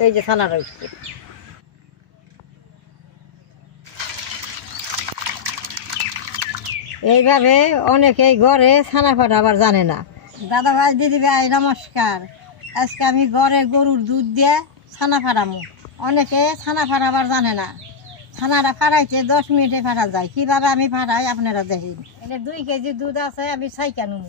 এই যে ছানাটা উঠছে। এইভাবে অনেকেই ঘরে ছানা ফাটাবার জানে না। দাদা ভাই দিদি ভাই নমস্কার। আজকে আমি ঘরে গরুর দুধ দিয়ে ছানা ফাটামো। অনেকে ছানা ফাটাবার জানে না। ছানাটা ফাটাইতে 10 মিনিটে ফাটা যায়। কীভাবে আমি ফাটাই আপনারা দেখেন। এটা 2 কেজি দুধ আছে, আমি ছাইকা নেব।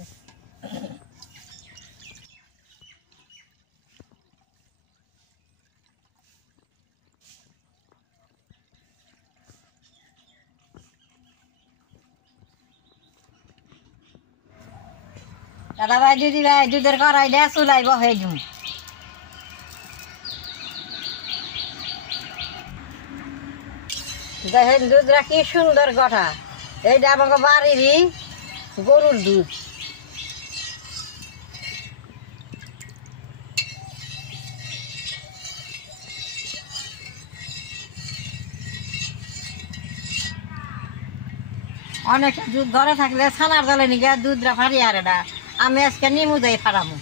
দাদা ভাই দিদি ভাই দুধের কড়াই দিয়ে চুলাই বসাই দিম। দেখেন দুধটা কি সুন্দর গঠা। এইটা আমাকে বাড়িরই গরুর দুধ। অনেক দুধ ঘরে থাকলে ছানার জলে নিয়ে দুধটা ফাটিয়ে আর এটা আমি আজকে নিমু দিয়ে ফাটামো।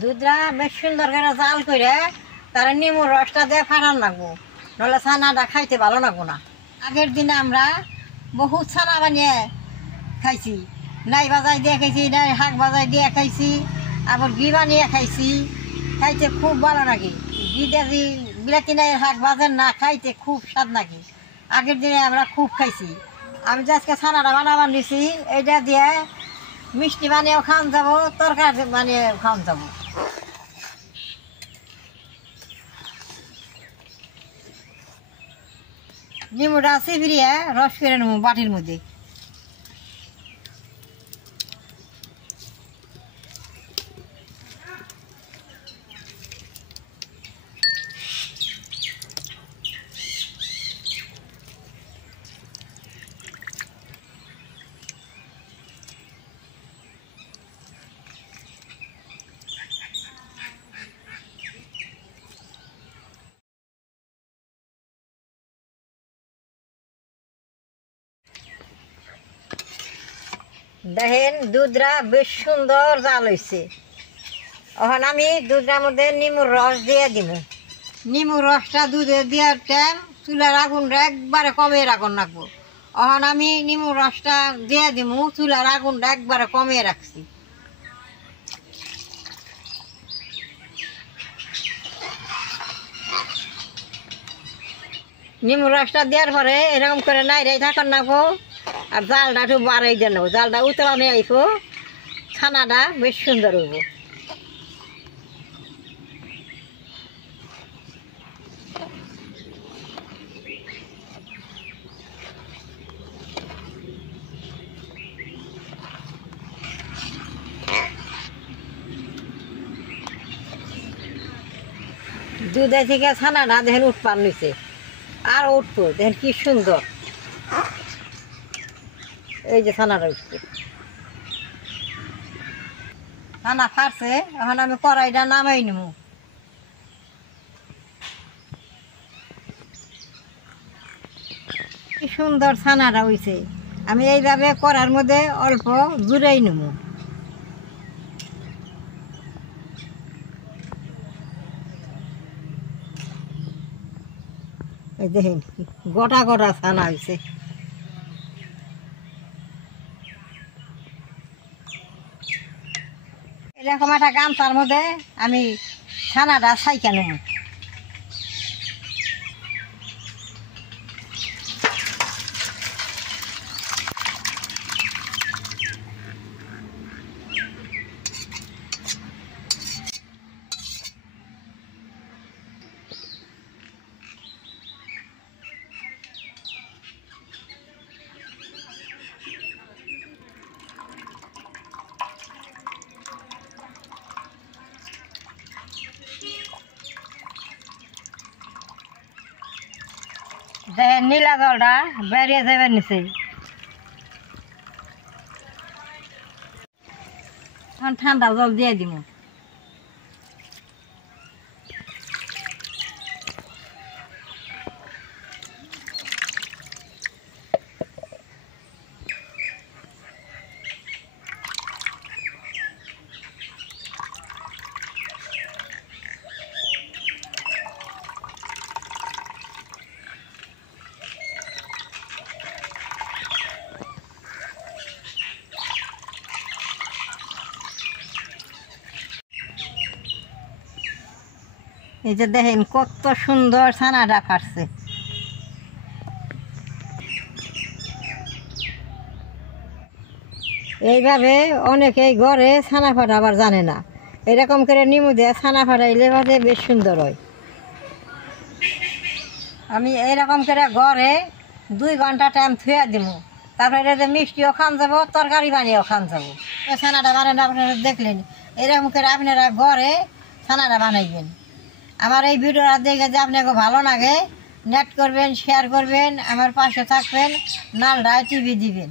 দুধটা বেশ সুন্দর করে জাল করে তার নিমুর রসটা দিয়ে ফাটান লাগবো, নাহলে ছানাটা খাইতে ভালো লাগবো না। আগের দিনে আমরা বহুত ছানা বানিয়ে খাইছি, নাই বাজাই দিয়ে খাইছি, নাই শাক বাজাই দিয়ে খাইছি, আবার ঘি বানিয়ে খাইছি। খাইতে খুব ভালো লাগে। ঘি দিয়ে বিলাতি নাই শাক বাজেন না, খাইতে খুব স্বাদ লাগে। আগের দিনে আমরা খুব খাইছি। আমি যে আজকে ছানাটা বানাবার নিছি, এইটা দিয়ে মিষ্টি বানিয়েও খাওয়ান যাবো, তরকারি বানিয়ে খাওয়ান যাবো। নিমুটা চিবিয়ে রস করে নেবো বাটির মধ্যে। দেখেন দুধটা বেশ সুন্দর জাল হয়েছে। এখন আমি দুধটার মধ্যে নিমুর রস দিয়ে দিব। নিমুর রসটা দুধে দেওয়ার টাইম চুলার আগুনটা একবারে কমে রাখুন রাখবো। এখন আমি নিমুর রসটা দিয়ে দিব, চুলার আগুনটা একবারে কমে রাখছি। নিমুর রসটা দেওয়ার পরে এরকম করে নাইড়াই থাকুন রাখবো, আর জালটা একটু বাড়াই দিয়ে নেবো। জালটা উতলানে আইবো, ছানাটা বেশ সুন্দর হইব। দুধে থেকে ছানাটা দেখেন উঠপার নিচে, আর উঠবো। দেখেন কি সুন্দর, এই যে ছানাটা উঠছে। ছানা ফাটছে, এখন আমি কড়াইটা নামাই নেব। কি সুন্দর ছানাটা হয়েছে। আমি এইভাবে কড়ার মধ্যে অল্প জুড়াই নেব। এই দেখেন গোটা গোটা ছানা হয়েছে। এরকম একটা গামছার মধ্যে আমি ছানাটা ছাইকা নেব। দেখেন নীলা জলটা বেরিয়ে যাবে নিচে। এখন ঠান্ডা জল দিয়ে দিব। এই যে দেখেন কত সুন্দর ছানাটা ফাটছে। এইভাবে অনেকেই ঘরে ছানা ফাটাবার জানে না, এরকম করে নিমু দিয়ে ছানা ফাটাইলে বাদে বেশ সুন্দর হয়। আমি এইরকম করে ঘরে 2 ঘন্টা টাইম থুয়ে দিব, তারপরে যে মিষ্টিও খান যাবো, তরকারি বানিয়েও খান যাবো। ছানাটা বানানো আপনারা দেখলেন, এরকম করে আপনারা ঘরে ছানাটা বানাইবেন। আমার এই ভিডিওটা দেখে যে আপনাকে ভালো লাগে, নেট করবেন, শেয়ার করবেন, আমার পাশে থাকবেন, নালডায় টিভি দিবেন।